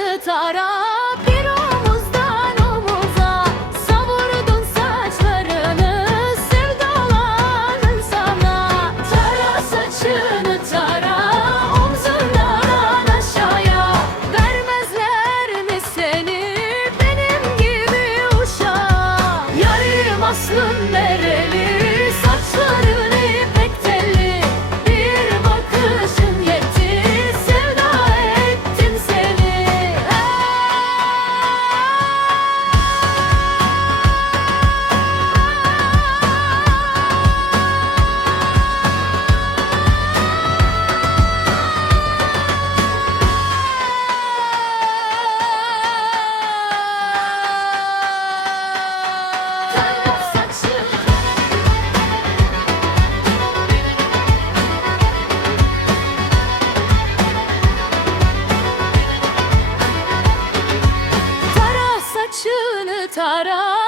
Dağlarını para